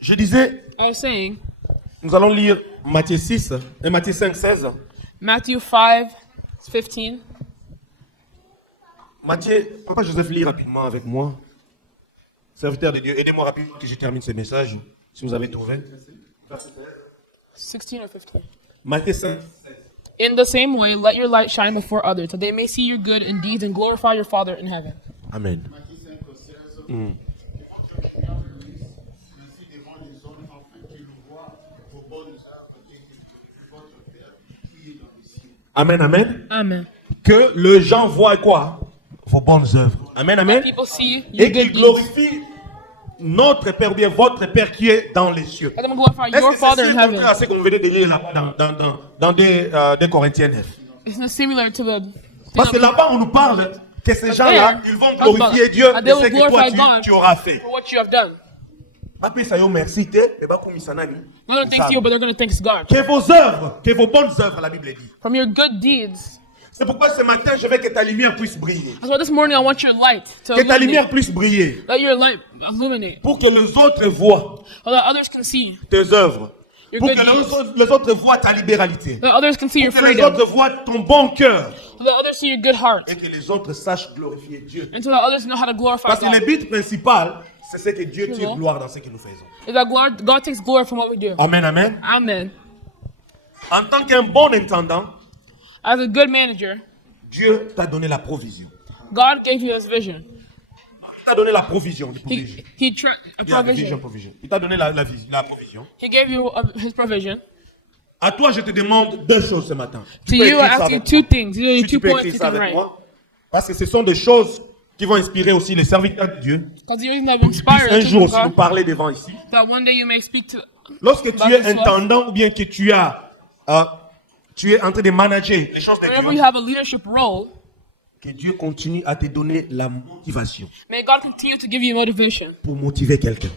Je disais, I was saying, nous allons lire Matthieu 6 et Matthieu 5, 16. Matthew 5:15. Matthieu, Papa Joseph lit rapidement avec moi. Serviteur de Dieu, aidez-moi rapidement que je termine ce message. Si vous avez trouvé. 16 or 15. Matthieu 5. In the same way, let your light shine before others, so they may see your good deeds and glorify your Father in heaven. Amen. Matthieu 5, 16. Devant que tu regardes le Christ, ainsi devant les hommes, afin qu'ils voient vos bonnes œuvres et qu'ils glorifient votre Père qui est dans les cieux. Amen, amen. Amen. Que le gens voient quoi? Vos bonnes œuvres. Amen, amen. People see your Et qu'ils good deeds. glorifient notre Père, ou bien votre Père qui est dans les cieux. Let them glorify Est-ce your que Father c'est in contraire à heaven. ce qu'on venait de lire là dans des Corinthiens 9? It's not similar to the. Parce que là-bas, on nous parle que ces gens-là, ils vont glorifier Dieu de they will ce que toi glorify God tu auras fait. for what you have done. Après ça, yo merci, te, et bah, comme ça, nani. They're going to thank you, but they're going to thank God. Que vos œuvres, que vos bonnes œuvres, la Bible dit. From your good deeds. C'est pourquoi ce matin, je veux que ta lumière puisse briller. That's why this morning I want your light to Que ta lumière illuminate. puisse briller. Let your light illuminate. Pour que les autres voient So that others can see. tes œuvres. Your Pour good que deeds. les autres voient ta libéralité. So that others can see your Que les freedom. autres voient ton bon cœur. So that others see your good heart. Et que les autres sachent glorifier Dieu. And so that others know how to glorify Parce que le God. but principal, c'est ce que Dieu tire gloire dans ce que nous faisons. Is that God takes glory from what we do. Amen, amen. Amen. En tant qu'un bon intendant, As a good manager, Dieu t'a donné la provision. God gave you this vision. Il t'a donné la provision. He a provision. Il t'a donné la provision. He gave you his provision. À toi, je te demande deux choses ce matin. To Tu peux you, I écrire ça ask you avec two moi. things. These are Si your tu 2 peux points écrire you ça can avec write. moi. Parce que ce sont des choses qui vont inspirer aussi les serviteurs de Dieu. Because you're going to Pour qu'ils inspire puissent un the jour people aussi of nous God, parler devant ici. that one day you may speak to. Lorsque tu About es this life. intendant ou bien que tu es en train de manager les choses de Whenever you Dieu, have a leadership role, que Dieu continue à te donner la motivation may God continue to give you motivation pour motiver quelqu'un.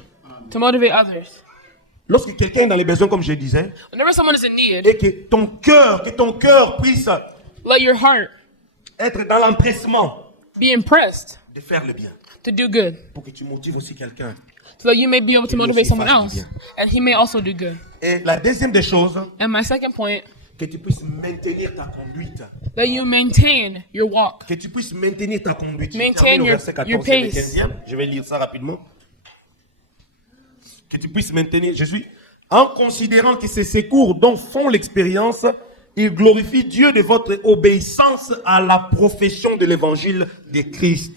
to motivate others. Lorsque quelqu'un est dans les besoins, comme je disais, Whenever someone is in need, et que ton cœur puisse let your heart être dans l'empressement be impressed de faire le bien, to do good, pour que tu motives aussi quelqu'un. so that you may be able to Et lui motivate aussi someone fasse du else, bien. and he may also do good. Et la deuxième des choses, And my second point, que tu puisses maintenir ta conduite. that you maintain your walk. Que tu puisses maintenir ta conduite. Je Maintain termine au your- verset 14 your et le pace. 15e. Je vais lire ça rapidement. Que tu puisses maintenir. En considérant que ces secours dont font l'expérience, ils glorifient Dieu de votre obéissance à la profession de l'évangile de Christ.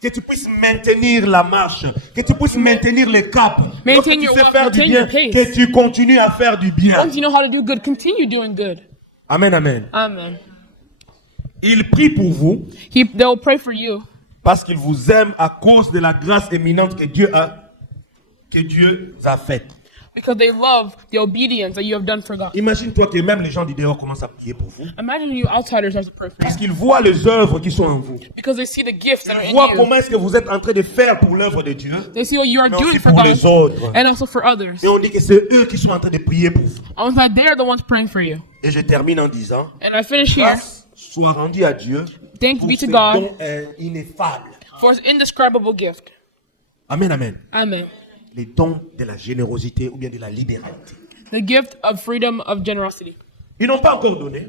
Que tu puisses maintenir la marche, que tu puisses maintenir le cap. Maintain Lorsque tu your sais walk, faire du maintain bien, your pace. que tu continues à faire du bien. Once you know how to do good, continue doing good. Amen, amen. Amen. Il prie pour vous They will pray for you parce qu'il vous aime à cause de la grâce éminente que Dieu a faite. because they love the obedience that you have done for God. Imagine-toi que même les gens du dehors commencent à prier pour vous. Imagine you outsiders have to pray for you Parce qu'ils voient les œuvres qui sont en vous. because they see the gifts that are Ils in voient you. comment est-ce que vous êtes en train de faire pour l'œuvre de Dieu. They see what you are Mais doing aussi for pour God les autres. and also for others. Et on dit que c'est eux qui sont en train de prier pour vous. I was like, they're the ones praying for you. Et je termine en disant, And I finish here. grâce soit rendue à Dieu Thanks pour be ce to God don ineffable. for his indescribable gift. Amen, amen. Amen. Les dons de la générosité ou bien de la libéralité. The gift of freedom, of generosity. Ils n'ont pas encore donné.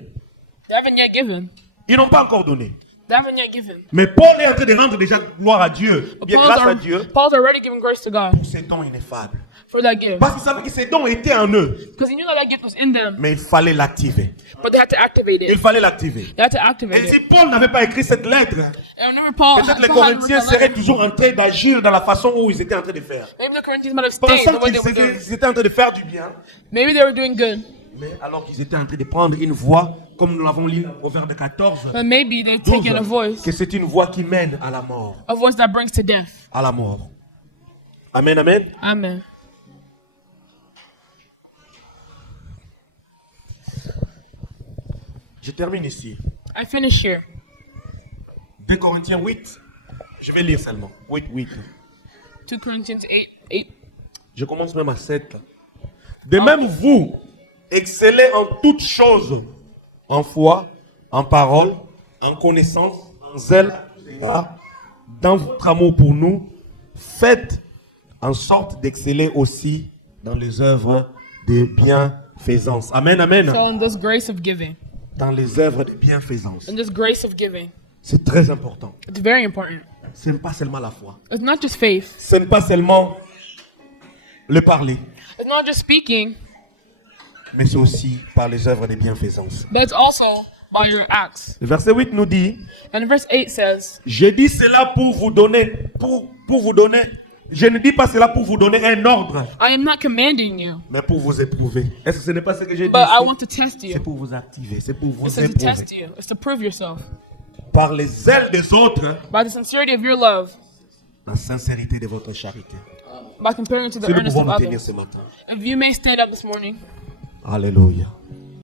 They haven't yet given. Ils n'ont pas encore donné. They haven't yet given. Mais Paul est en train de rendre déjà gloire à Dieu, ou bien grâce à Dieu, Paul's already given grace to God pour ces dons ineffables. for that gift. Parce qu'il savait que ces dons étaient en eux, Because he knew that gift was in them, mais il fallait l'activer. but they had to activate Il it. fallait l'activer. They had to activate Et si it. Paul n'avait pas écrit cette lettre, And whenever Paul peut-être les Paul had written Corinthiens the seraient letter, toujours en train d'agir dans la façon où ils étaient en train de faire. maybe the Corinthians might have stayed Pensant the way they were doing. qu'ils étaient en train de faire du bien, Maybe they were doing good, mais alors qu'ils étaient en train de prendre une voie, comme nous l'avons lu au verset 14, but maybe they've 12, taken a voice que c'est une voie qui mène à la mort. that brings to death. À la mort. Amen, amen. Amen. Je termine ici. I finish here. 2 Corinthiens 8. Je vais lire seulement. 8. 2 Corinthians 8. Je commence même à 7. De même, vous, excellez en toutes choses, en foi, en parole, en connaissance, en zèle, dans votre amour pour nous. Faites en sorte d'exceller aussi dans les œuvres de bienfaisance. Amen, amen. So in this grace of giving, Dans les œuvres de bienfaisance. in this grace of giving, C'est très important. it's very important. Ce n'est pas seulement la foi. It's not just faith. Ce n'est pas seulement le parler, It's not just speaking, mais c'est aussi par les œuvres de bienfaisance. but it's also by your acts. Le verset 8 nous dit, And verse 8 says, je dis cela pour vous donner, pour vous donner, je ne dis pas cela pour vous donner un ordre, I am not commanding you, mais pour vous éprouver. Est-ce que ce n'est pas ce que j'ai dit? but I want to test C'est you. pour vous activer, c'est pour It vous says to éprouver. test you. It's to prove yourself. Par les ailes des autres, By the sincerity of your love, la sincérité de votre charité. by comparing to the Si nous earnest pouvons of nous tenir others. ce matin. If you may stand up this morning, Alléluia.